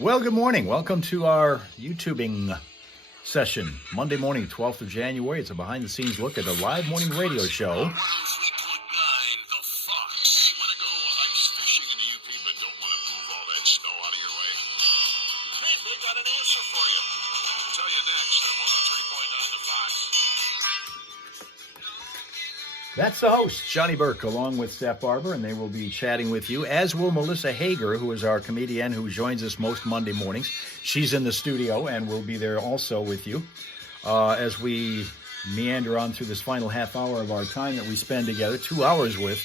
Well, good morning. Welcome to our YouTubing session. Monday morning, 12th of January. It's a behind-the-scenes look at the live morning radio show. That's the host, Johnny Burke, along with Steph Barber, and they will be chatting with you, as will Melissa Hager, who is our comedian who joins us most Monday mornings. She's in the studio and will be there also with you as we meander on through this final half hour of our time that we spend together, 2 hours with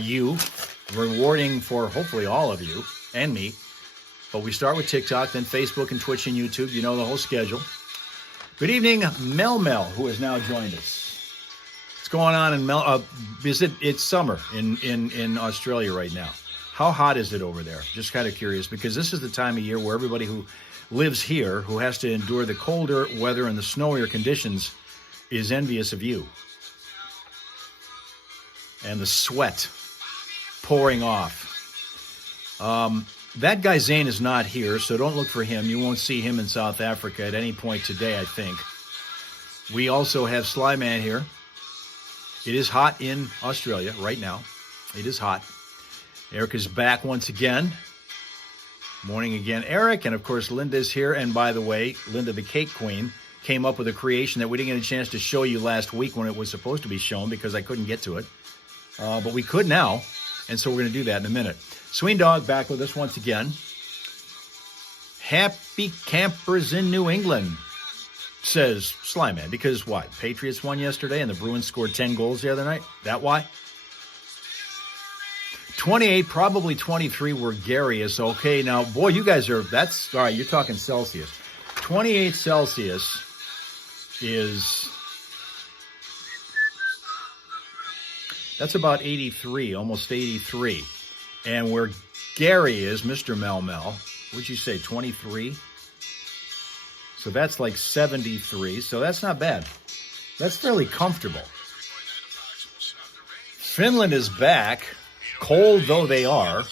you, rewarding for hopefully all of you and me. But we start with TikTok, then Facebook and Twitch and YouTube. You know the whole schedule. Good evening, Mel, who has now joined us. Going on in it's summer in Australia right now. How hot is it over there? Just kind of curious, because this is the time of year where everybody who lives here, who has to endure the colder weather and the snowier conditions, is envious of you. And the sweat pouring off. That guy Zane is not here, so don't look for him. You won't see him in South Africa at any point today, I think. We also have Sly Man here. It is hot in Australia right now. It is hot. Eric is back once again. Morning again, Eric. And, of course, Linda's here. And, by the way, Linda, the Cake Queen, came up with a creation that we didn't get a chance to show you last week when it was supposed to be shown because I couldn't get to it. But we could now, and so we're going to do that in a minute. Sween Dog back with us once again. Happy campers in New England, says Slyman, because what? Patriots won yesterday and the Bruins scored 10 goals the other night? That why? 28, probably 23 were Garius. Okay, now, boy, you guys are, that's, all right, you're talking Celsius. 28 Celsius is, that's about 83, almost 83. And where Gary is, Mr. Mel, what'd you say, 23? So that's like 73. So that's not bad. That's fairly comfortable. Finland is back, cold though they are.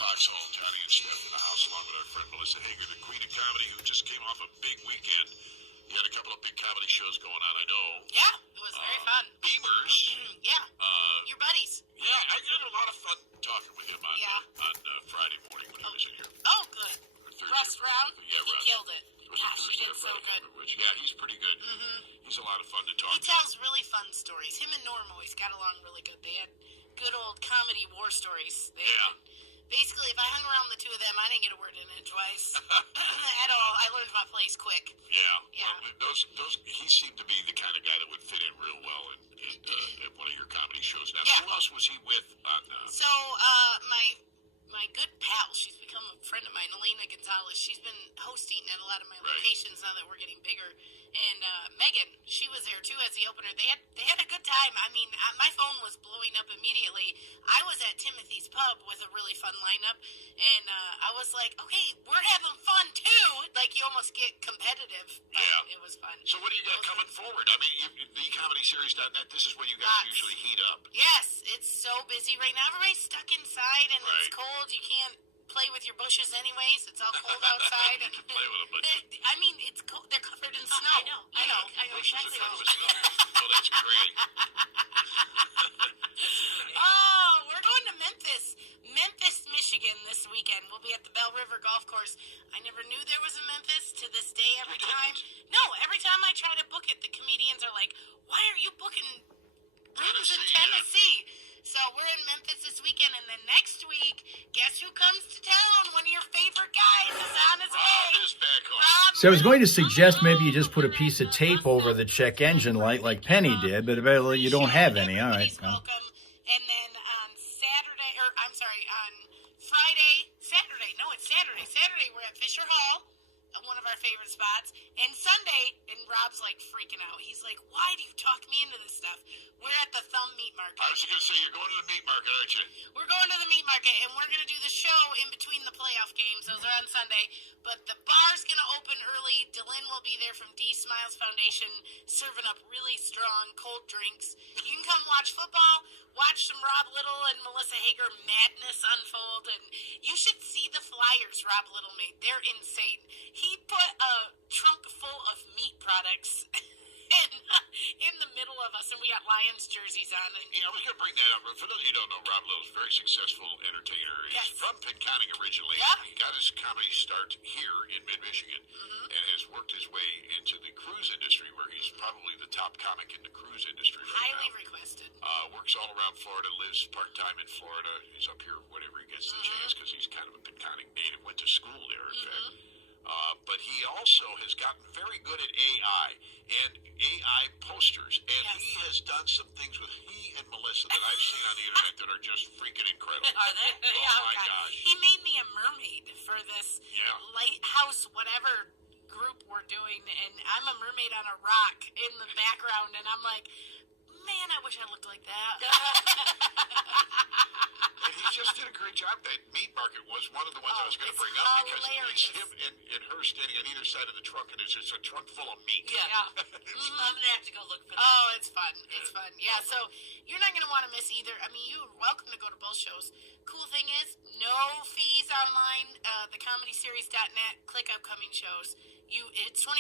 Basically, if I hung around the two of them, I didn't get a word in edgewise at all. I learned my place quick. Yeah. Well, those he seemed to be the kind of guy that would fit in real well in one of your comedy shows. Now, who else was he with on? So, my good pal, she's become a friend of mine, Elena Gonzalez. She's been hosting at a lot of my locations now that we're getting bigger. And Megan, she was there too as the opener. They had a good time. I mean, my phone was blowing up immediately. I was at Timothy's Pub with a really fun lineup, and I was like, okay, we're having fun too. Like, you almost get competitive. Yeah. It was fun. So what do you got coming forward? I mean, thecomedyseries.net, this is when you guys usually heat up. Yes, it's so busy right now. Everybody's stuck inside, and it's cold. You can't play with your bushes anyways. It's all cold outside. You can play with them, but I mean, it's cold. They're covered in snow. I know. bushes are covered with snow. Oh, that's great. Oh, we're going to Memphis, Michigan this weekend. We'll be at the Bell River Golf Course. I never knew there was a Memphis. To this day, every time I try to book it, the comedians are like, why are you booking rooms in Tennessee? So we're in Memphis this weekend, and then next week, guess who comes to town? One of your favorite guys is on his way. Rob is back home. So I was going to suggest maybe you just put a piece of tape over the check engine light like Penny did, but evidently you don't have any. All right. Welcome. And then on Saturday, we're at Fisher Hall, one of our favorite spots. And Sunday, and Rob's like freaking out. He's like, why do you talk me into this stuff? We're at the Thumb Meat Market. I was going to say, you're going to the meat market, aren't you? We're going to the meat market, and we're going to do the show in between the playoff games. Those are on Sunday. But the bar's going to open early. Dylan will be there from D Smiles Foundation, serving up really strong cold drinks. You can come watch football, watch some Rob Little and Melissa Hager madness unfold, and you should see the flyers Rob Little made. They're insane. He put a trunk full of meat products in the middle of us, and we got Lions jerseys on. And I was going to bring that up. For those of you who don't know, Rob Little's a very successful entertainer. He's from Pinconning originally. Yeah. He got his comedy start here in mid-Michigan and has worked his way into the cruise industry, where he's probably the top comic in the cruise industry right highly now. requested. Works all around Florida, lives part-time in Florida. He's up here whenever he gets the chance, because he's kind of a Pinconning native, went to school there, in fact. But he also has gotten very good at AI and AI posters. And he has done some things with he and Melissa that I've seen on the internet that are just freaking incredible. Are they? Oh, my gosh. He made me a mermaid for this lighthouse, whatever group we're doing. And I'm a mermaid on a rock in the background. And I'm like, man, I wish I looked like that. And he just did a great job. That meat market was one of the ones I was going to bring up, because it's him and her standing on either side of the trunk, and it's just a trunk full of meat. Yeah. I'm going to have to go look for that. Oh, it's fun. It's fun. Yeah, so you're not going to want to miss either. I mean, you're welcome to go to both shows. Cool thing is, no fees online. Thecomedyseries.net. Click upcoming shows. It's $25.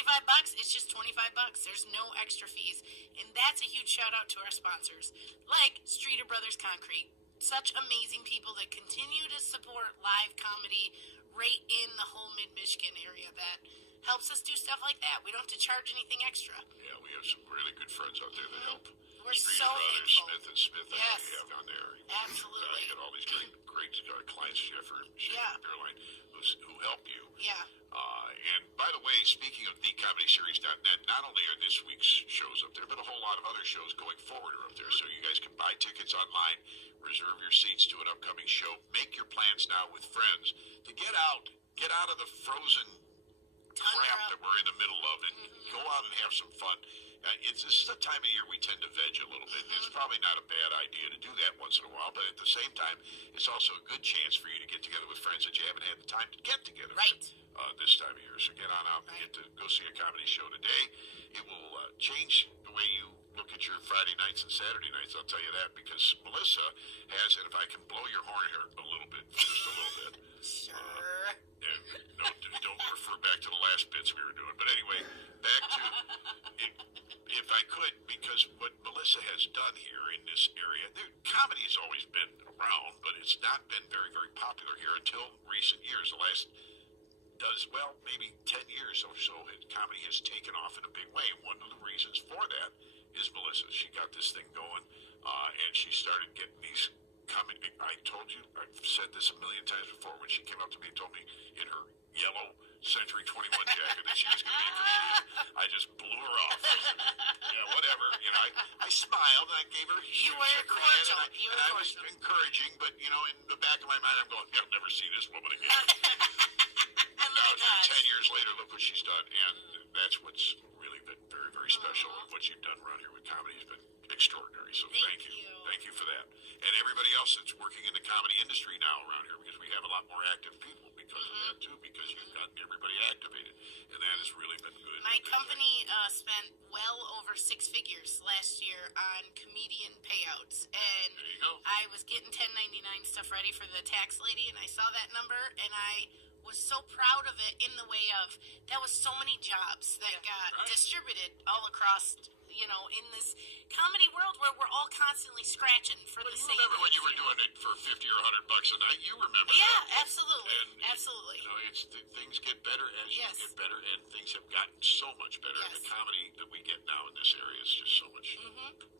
It's just $25. There's no extra fees. And that's a huge shout out to our sponsors, like Streeter Brothers Concrete. Such amazing people that continue to support live comedy right in the whole mid-Michigan area. That helps us do stuff like that. We don't have to charge anything extra. Yeah, we have some really good friends out there that help. We're Streeter so Brothers, thankful. Smith and Smith, I Yes. have on there. Absolutely. You got all these great clients, Schaefer Airline, who help you. Yeah. And by the way, speaking of thecomedyseries.net, not only are this week's shows up there, but a whole lot of other shows going forward are up there. So you guys can buy tickets online, reserve your seats to an upcoming show, make your plans now with friends to get out of the frozen crap that we're in the middle of, and go out and have some fun. This is the time of year we tend to veg a little bit. It's probably not a bad idea to do that once in a while, but at the same time, it's also a good chance for you to get together with friends that you haven't had the time to get together with this time of year. So get on out and get to go see a comedy show today. It will change the way you look at your Friday nights and Saturday nights, I'll tell you that, because Melissa has, and if I can blow your horn here a little bit, just a little bit. Sure. No, don't refer back to the last bits we were doing. But anyway, back to, if I could, because what Melissa has done here in this area, comedy has always been around, but it's not been very, very popular here until recent years. The last maybe 10 years or so, comedy has taken off in a big way. And one of the reasons for that is Melissa. She got this thing going, and she started getting these coming. I told you, I've said this a million times before, when she came up to me and told me in her yellow Century 21 jacket that she was going to be a comedian, I just blew her off. Yeah, whatever. I smiled and I gave her. You were cordial. And I was encouraging, but in the back of my mind, I'm going, "You'll never see this woman again." Now, 10 years later, look what she's done, and that's what's really been very, very special. And what you've done around here with comedy has been extraordinary. So thank you for that, and everybody else that's working in the comedy industry now around here, because we have a lot more active people because of that too, because you've gotten everybody activated, and that has really been good. My company spent well over 6 figures last year on comedian payouts, and There you go. I was getting 1099 stuff ready for the tax lady, and I saw that number, and I was so proud of it, in the way of, that was so many jobs that got distributed all across, in this comedy world where we're all constantly scratching for the same. You remember when you were doing it for $50 or $100 a night? You remember Yeah, that? absolutely. And, Absolutely. Things get better as you Yes. get better, and things have gotten so much better. And the comedy that we get now in this area is just so much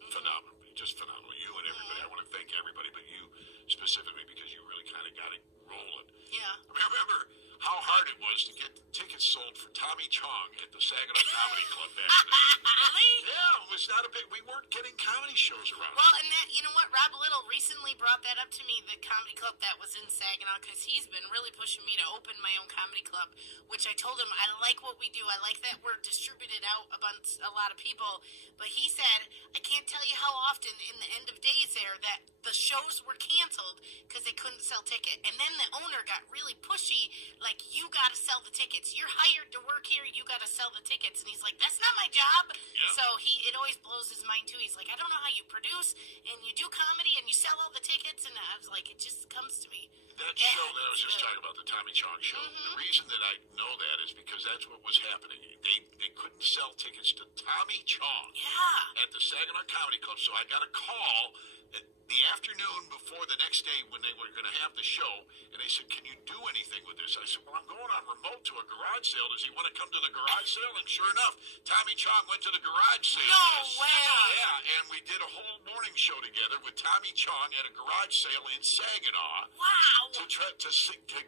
phenomenal. Just phenomenal. You and everybody. I want to thank everybody, but you specifically, because you really kind of got it rolling. Yeah. I remember how hard it was to get tickets sold for Tommy Chong at the Saginaw Comedy Club back in the day. Really? Yeah, it was not a big. We weren't getting comedy shows around. Well, and that, you know what, Rob Little recently brought that up to me, the comedy club that was in Saginaw, because he's been really pushing me to open my own comedy club, which I told him, I like what we do. I like that we're distributed out amongst a lot of people. But he said, I can't tell you how often in the end of days there that the shows were canceled because they couldn't sell tickets. And then the owner got really pushy, like, you got to sell the tickets. You're hired to work here. You got to sell the tickets. And he's like, that's not my job. Yeah. So it always blows his mind, too. He's like, I don't know how you produce and you do comedy and you sell all the tickets. And I was like, it just comes to me. That Yeah, show that I was just good. talking about, the Tommy Chong show, the reason that I know that is because that's what was happening. They couldn't sell tickets to Tommy Chong Yeah. at the Saginaw Comedy Club, so I got a call at the afternoon before the next day when they were going to have the show, and they said, can you do anything with this? I said, well, I'm going on remote to a garage sale. Does he want to come to the garage sale? And sure enough, Tommy Chong went to the garage sale. No Yes. way. Yeah, and we did a whole morning show together with Tommy Chong at a garage sale in Saginaw Wow. to try to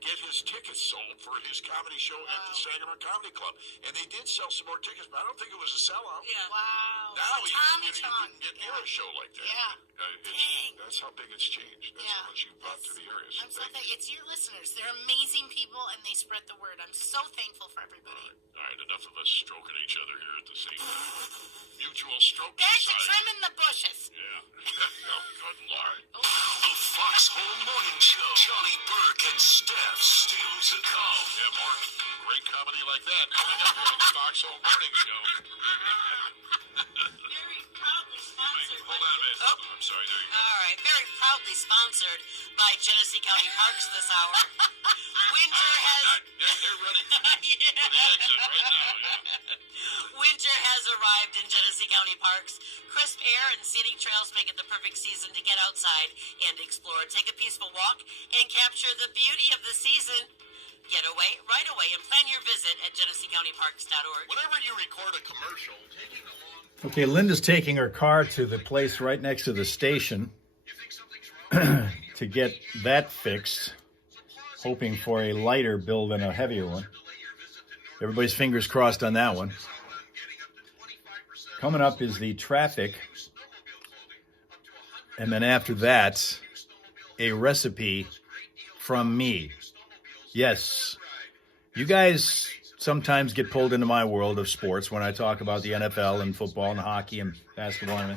get his tickets sold for his comedy show at the Saginaw Comedy Club. And they did sell some more tickets, but I don't think it was a sellout. Yeah. Wow. Now So you Tommy couldn't Chong. get near a show like that. Yeah. It's, Dang. that's how big it's changed. That's how much you've brought to the area. So I'm so thank thankful. you. It's your listeners. They're amazing people, and they spread the word. I'm so thankful for everybody. All right, enough of us stroking each other here at the same time. Mutual stroke Back to society. trimming the bushes. Yeah. Oh, good Lord. The Foxhole Morning Show. Johnny Burke and Steph still to come. Yeah, more great comedy like that coming up here on the Foxhole Morning Show. Very proudly sponsored. Hold on a minute. Oh. I'm sorry. There you go. All right, very proudly sponsored by Genesee County Parks this hour. Winter has They're running for the exit right now. Yeah. winter has arrived in Genesee County Parks. Crisp air and scenic trails make it the perfect season to get outside and explore. Take a peaceful walk and capture the beauty of the season. Get away right away and plan your visit at GeneseeCountyParks.org. Whenever you record a commercial, taking along. Okay, Linda's taking her car to the place right next to the station to get that fixed, hoping for a lighter bill than a heavier one. Everybody's fingers crossed on that one. Coming up is the traffic, and then after that, a recipe from me. Yes, you guys sometimes get pulled into my world of sports when I talk about the NFL and football and hockey and basketball and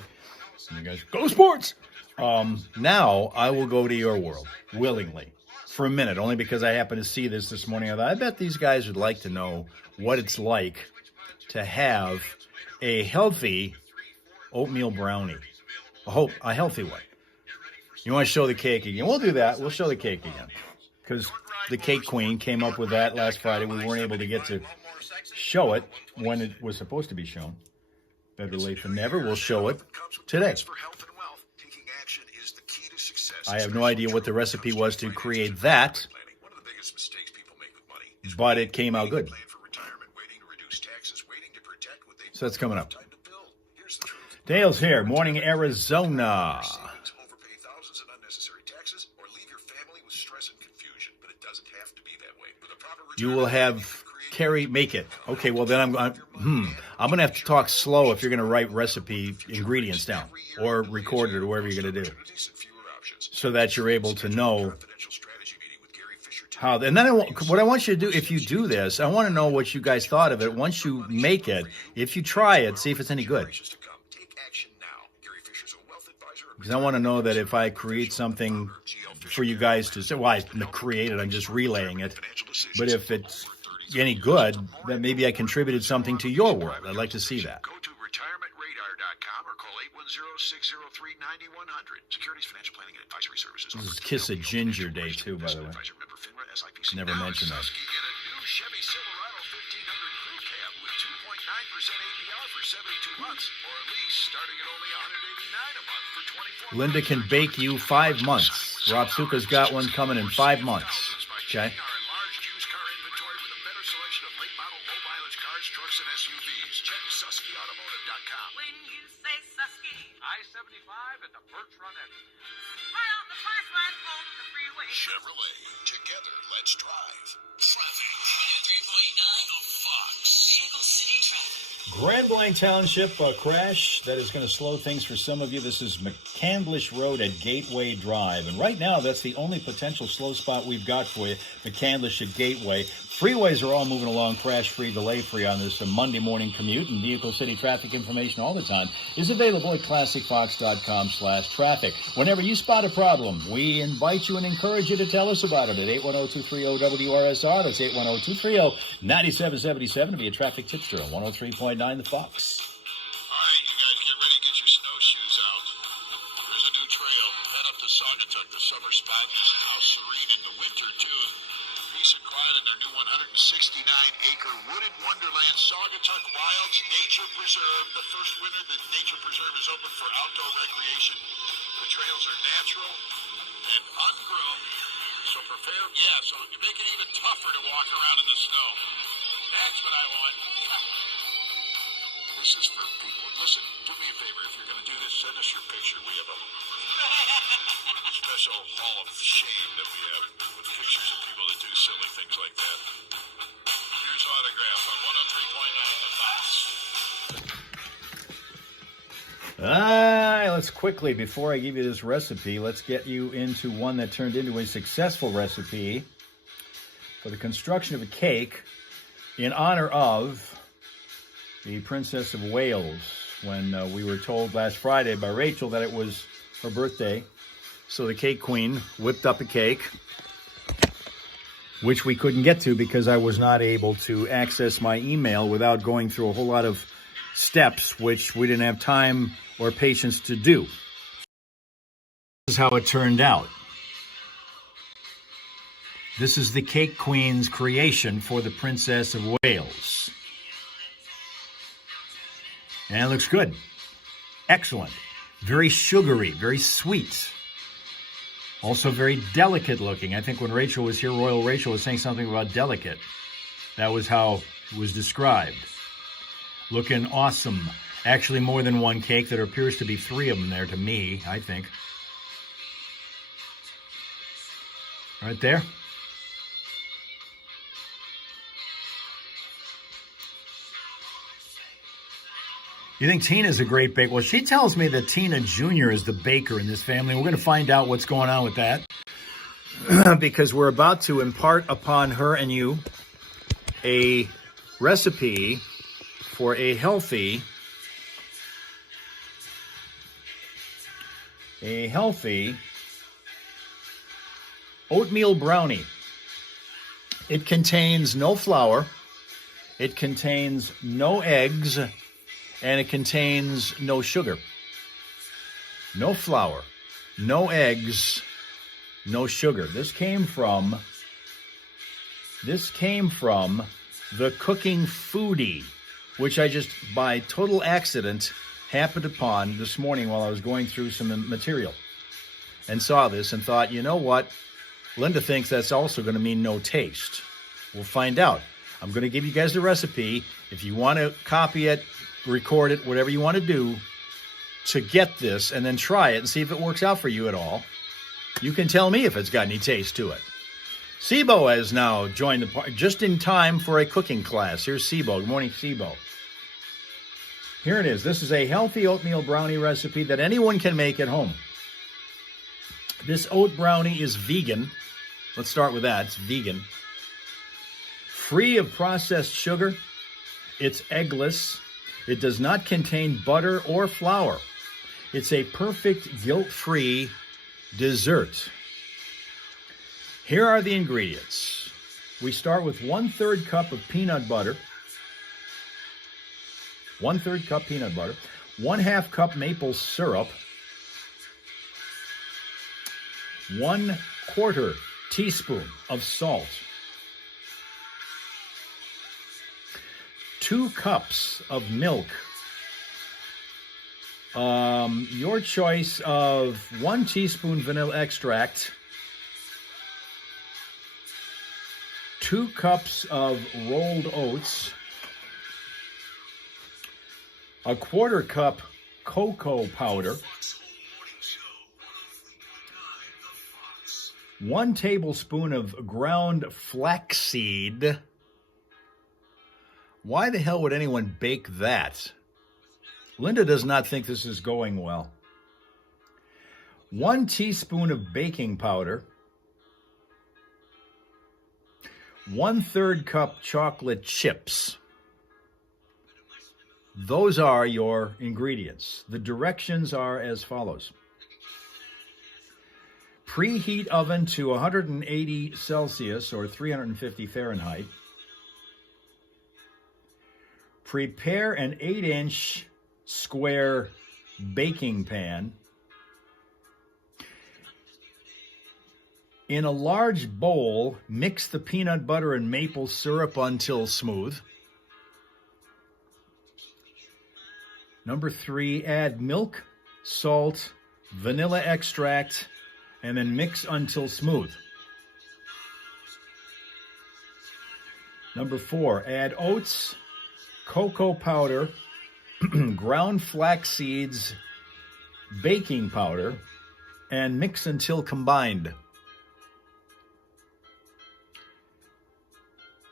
you guys go sports. Now I will go to your world willingly for a minute, only because I happen to see this morning. I bet these guys would like to know what it's like to have a healthy oatmeal brownie. A healthy one. You want to show the cake again? We'll do that. We'll show the cake again. Because the cake queen came up with that last Friday. We weren't able to get to show it when it was supposed to be shown. Better late than never. We'll show it today. I have no idea what the recipe was to create that, but it came out good. So that's coming up. Dale's here, Morning Arizona. You will have Carrie make it. Okay, well then I'm going to have to talk slow if you're going to write recipe ingredients down or record it or whatever you're going to do, so that you're able to know how. And then what I want you to do, if you do this, I want to know what you guys thought of it once you make it. If you try it, see if it's any good. Because I want to know that if I create something for you guys to say, well, I create it, I'm just relaying it. But if it's any good, then maybe I contributed something to your world. I'd like to see that. Go to retirementradar.com or call 810-603-9100. Securities Financial Planning and Advisory Services. This is Kiss a Ginger Day, too, by the way. Never mentioned that. You get a new Chevy Silverado 1500 Crew Cab with 2.9% APR for 72 months, or a lease starting at only $189 a month for 24 Linda can bake you 5 months. Rob Suka's got one coming in 5 months. Okay? Our enlarged used car inventory with a better selection of late model, low mileage cars, trucks and SUVs. Check SuskyAutomotive.com. When you say Susky, I-75 at the Birch Run exit. right off the park line home to the freeway. Chevrolet. Together, let's drive. Traffic. 103.9 The Fox. Vehicle City Traffic. Grand Blanc Township, a crash that is going to slow things for some of you. This is McCandlish Road at Gateway Drive. And right now, that's the only potential slow spot we've got for you, McCandlish at Gateway. Freeways are all moving along crash-free, delay-free on this Monday morning commute. And Vehicle City traffic information all the time is available at ClassicFox.com/traffic. Whenever you spot a problem, we invite you and encourage you to tell us about it at 810-230-WRSR. That's 810-230-9777 via Traffic Tipster on 103.9 The Fox. All right, you guys get ready, get your snowshoes out. There's a new trail. Head up to Saugatuck. The summer spot is now serene in the winter, too. Peace and quiet in their new 169-acre wooded wonderland, Saugatuck Wilds Nature Preserve. The first winter the Nature Preserve is open for outdoor recreation. The trails are natural and ungroomed, so prepare. Yeah, so you make it even tougher to walk around in the snow. That's what I want. This is for people. Listen, do me a favor. If you're going to do this, send us your picture. We have a special hall of shame that we have with pictures of people that do silly things like that. Here's autograph on 103.9 The Fox. All right, let's quickly, before I give you this recipe, let's get you into one that turned into a successful recipe for the construction of a cake in honor of the Princess of Wales, when we were told last Friday by Rachel that it was her birthday. So the cake queen whipped up a cake, which we couldn't get to because I was not able to access my email without going through a whole lot of steps, which we didn't have time or patience to do. This is how it turned out. This is the cake queen's creation for the Princess of Wales. And it looks good. Excellent. Very sugary, very sweet. Also very delicate looking. I think when Rachel was here, Royal Rachel was saying something about delicate. That was how it was described. Looking awesome. Actually more than one cake. There appears to be 3 of them there to me, I think. Right there. You think Tina's a great baker? Well, she tells me that Tina Jr. is the baker in this family. We're going to find out what's going on with that because we're about to impart upon her and you a recipe for a healthy oatmeal brownie. It contains no flour. It contains no eggs. And it contains no sugar, no flour, no eggs, no sugar. This came from the Cooking Foodie, which I just, by total accident, happened upon this morning while I was going through some material and saw this and thought, you know what? Linda thinks that's also going to mean no taste. We'll find out. I'm going to give you guys the recipe. If you want to copy it, record it, whatever you want to do to get this and then try it and see if it works out for you at all. You can tell me if it's got any taste to it. Sibo has now joined the party just in time for a cooking class. Here's Sibo. Good morning, Sibo. Here it is. This is a healthy oatmeal brownie recipe that anyone can make at home. This oat brownie is vegan. Let's start with that. It's vegan. Free of processed sugar. It's eggless. It does not contain butter or flour. It's a perfect guilt-free dessert. Here are the ingredients. We start with 1/3 cup of peanut butter. 1/3 cup peanut butter. 1/2 cup maple syrup. 1/4 teaspoon of salt. 2 cups of milk. Your choice of 1 teaspoon vanilla extract. 2 cups of rolled oats. A quarter cup cocoa powder. 1 tablespoon of ground flaxseed. Why the hell would anyone bake that? Linda does not think this is going well. 1 teaspoon of baking powder. 1/3 cup chocolate chips. Those are your ingredients. The directions are as follows. Preheat oven to 180 Celsius or 350 Fahrenheit. Prepare an 8-inch square baking pan. In a large bowl, mix the peanut butter and maple syrup until smooth. Number 3, add milk, salt, vanilla extract, and then mix until smooth. Number 4, add oats, cocoa powder, ground flax seeds, baking powder, and mix until combined.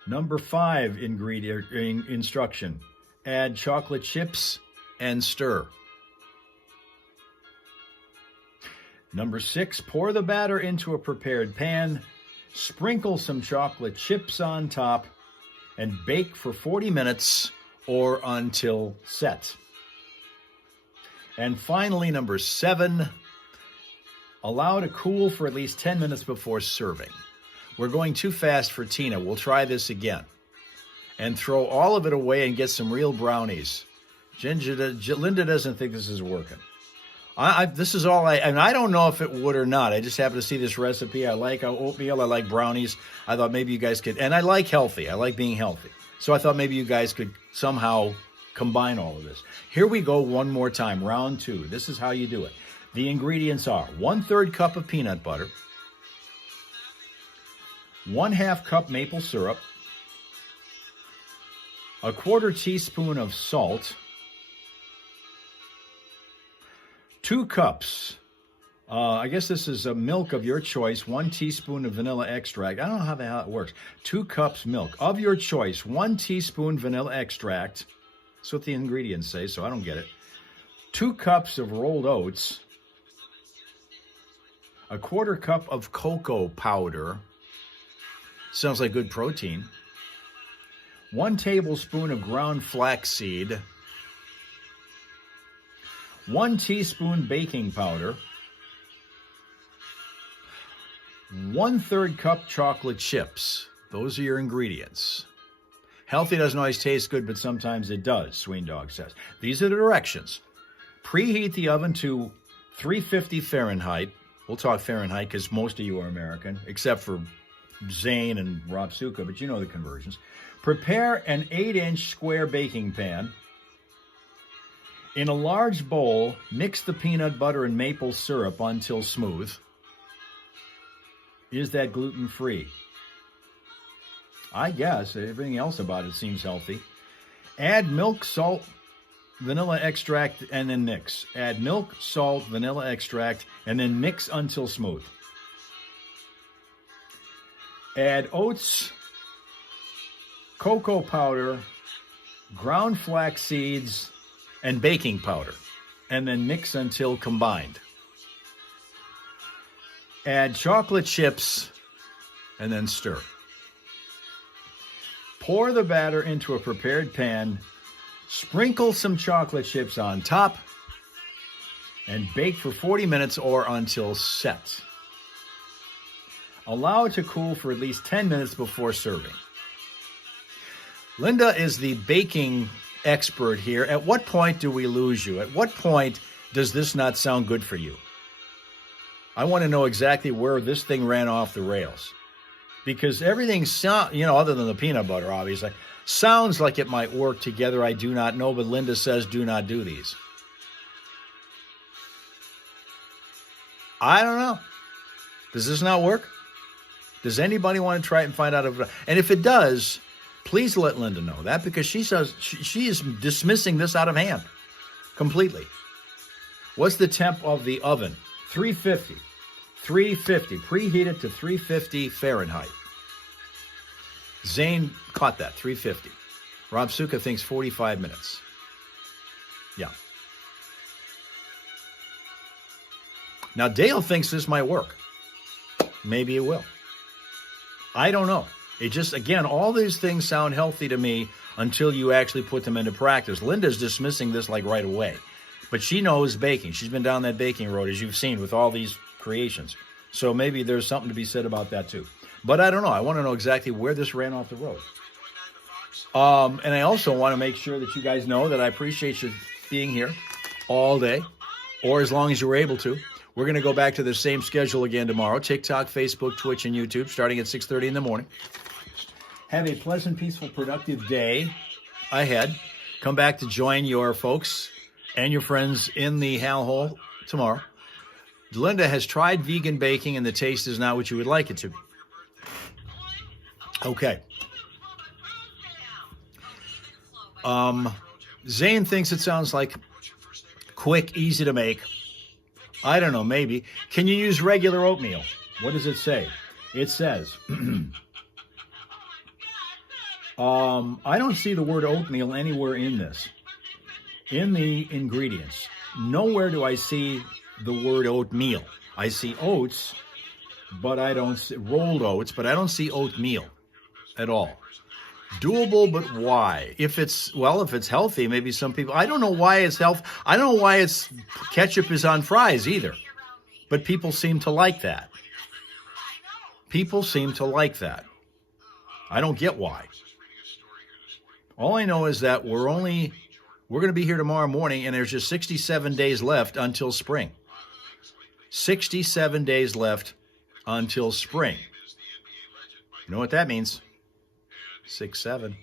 Number 5 instruction, add chocolate chips and stir. Number 6, pour the batter into a prepared pan, sprinkle some chocolate chips on top, and bake for 40 minutes or until set. And finally, number 7, allow to cool for at least 10 minutes before serving. We're going too fast for Tina. We'll try this again. And throw all of it away and get some real brownies. Linda doesn't think this is working. This is all and I don't know if it would or not. I just happen to see this recipe. I like oatmeal. I like brownies. I thought maybe you guys could, and I like healthy. I like being healthy. So I thought maybe you guys could somehow combine all of this. Here we go one more time, round 2. This is how you do it. The ingredients are 1/3 cup of peanut butter, 1/2 cup maple syrup, 1/4 teaspoon of salt, 2 cups, I guess this is a milk of your choice, 1 teaspoon of vanilla extract. I don't know how the hell it works. 2 cups milk of your choice, 1 teaspoon vanilla extract. That's what the ingredients say, so I don't get it. 2 cups of rolled oats, 1/4 cup of cocoa powder. Sounds like good protein. 1 tablespoon of ground flaxseed. 1 teaspoon baking powder. 1/3 cup chocolate chips. Those are your ingredients. Healthy doesn't always taste good, but sometimes it does, Sween Dog says. These are the directions. Preheat the oven to 350 Fahrenheit. We'll talk Fahrenheit because most of you are American, except for Zane and Rob Suka, but you know the conversions. Prepare an 8-inch square baking pan. In a large bowl, mix the peanut butter and maple syrup until smooth. Is that gluten-free? I guess. Everything else about it seems healthy. Add milk, salt, vanilla extract, and then mix. Add milk, salt, vanilla extract, and then mix until smooth. Add oats, cocoa powder, ground flax seeds, and baking powder, and then mix until combined. Add chocolate chips, and then stir. Pour the batter into a prepared pan, sprinkle some chocolate chips on top, and bake for 40 minutes or until set. Allow it to cool for at least 10 minutes before serving. Linda is the baking expert here. At what point do we lose you? At what point does this not sound good for you? I want to know exactly where this thing ran off the rails. Because everything, other than the peanut butter, obviously, sounds like it might work together. I do not know, but Linda says do not do these. I don't know. Does this not work? Does anybody want to try it and find out if it, and if it does, please let Linda know that, because she says she is dismissing this out of hand. completely. What's the temp of the oven? 350. 350. Preheat it to 350 Fahrenheit. Zane caught that, 350. Rob Suka thinks 45 minutes. Yeah. Now, Dale thinks this might work. Maybe it will. I don't know. It just, again, all these things sound healthy to me until you actually put them into practice. Linda's dismissing this like right away. But she knows baking. She's been down that baking road, as you've seen, with all these creations. So maybe there's something to be said about that, too. But I don't know. I want to know exactly where this ran off the road. And I also want to make sure that you guys know that I appreciate you being here all day, or as long as you were able to. We're going to go back to the same schedule again tomorrow. TikTok, Facebook, Twitch, and YouTube, starting at 6:30 in the morning. Have a pleasant, peaceful, productive day ahead. Come back to join your folks and your friends in the Hal Hole tomorrow. Linda has tried vegan baking, and the taste is not what you would like it to be. Okay. Zane thinks it sounds like quick, easy to make. I don't know, maybe. Can you use regular oatmeal? What does it say? It says, I don't see the word oatmeal anywhere in this. In the ingredients. Nowhere do I see the word oatmeal. I see oats, but I don't see rolled oats, but I don't see oatmeal at all. Doable, but why? If it's healthy, maybe some people, I don't know why it's health. I don't know why it's ketchup is on fries either. But people seem to like that. People seem to like that. I don't get why. All I know is that we're going to be here tomorrow morning, and there's just 67 days left until spring. 67 days left until spring. You know what that means? 6-7.